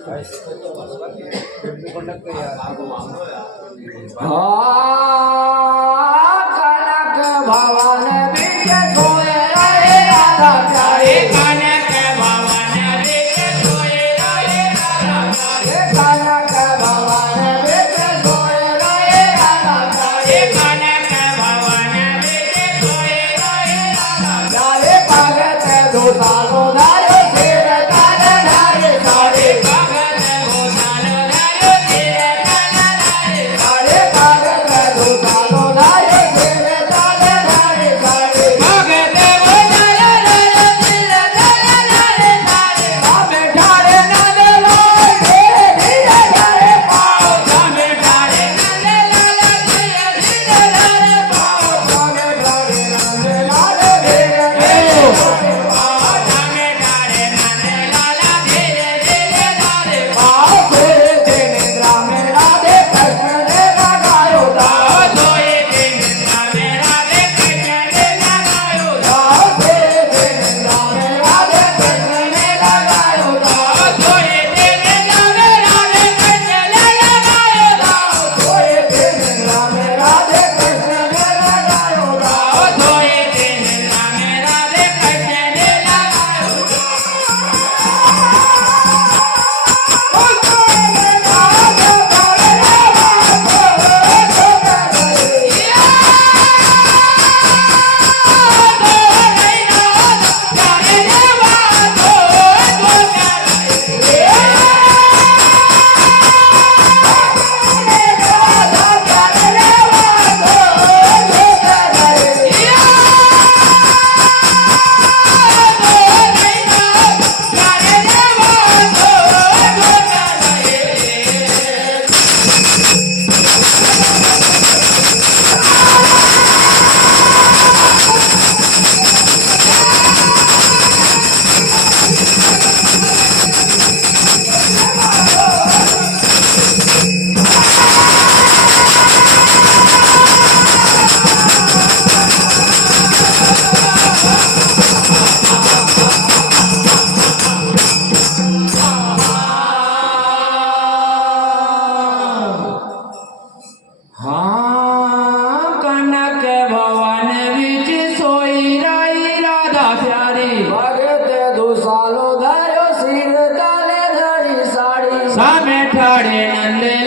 કનક ભવન ಸ್ವಾಮಿ ಠಾಡೆ ನಲ್ಲಿ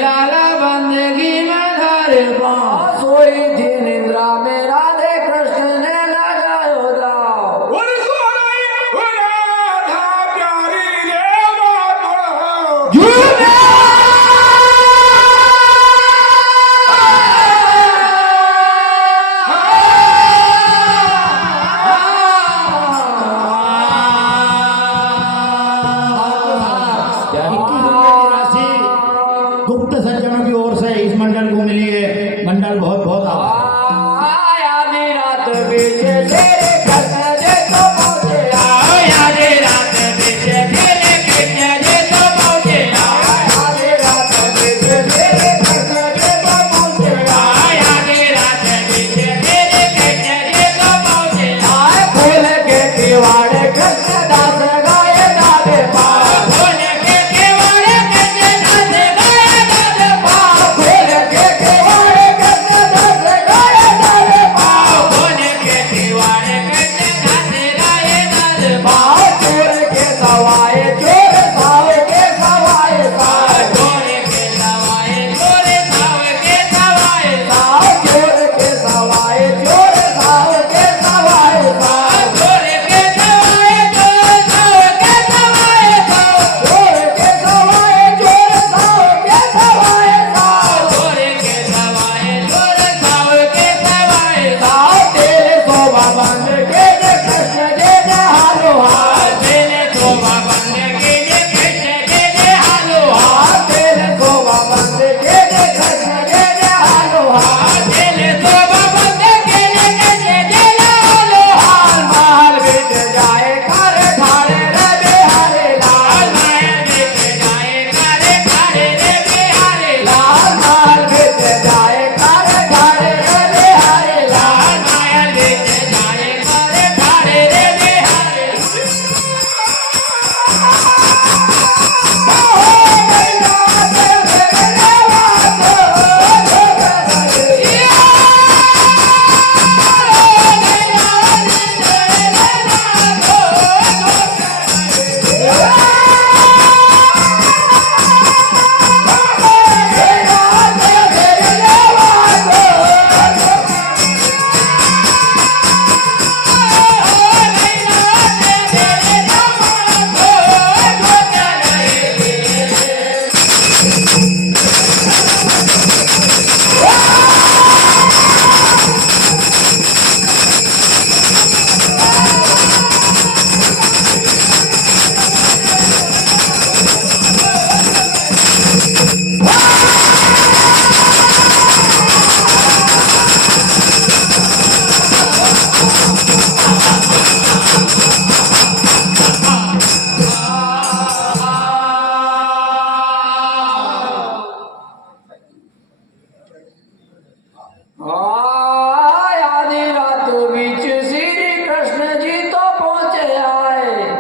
આદિ રાતો બીચ શ્રી કૃષ્ણજી તો પહોંચે આય.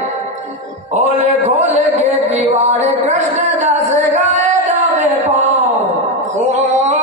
ઓલે ખોલે કે દિવાળે કૃષ્ણ દાસ ગાય દાવે પાવ. ઓ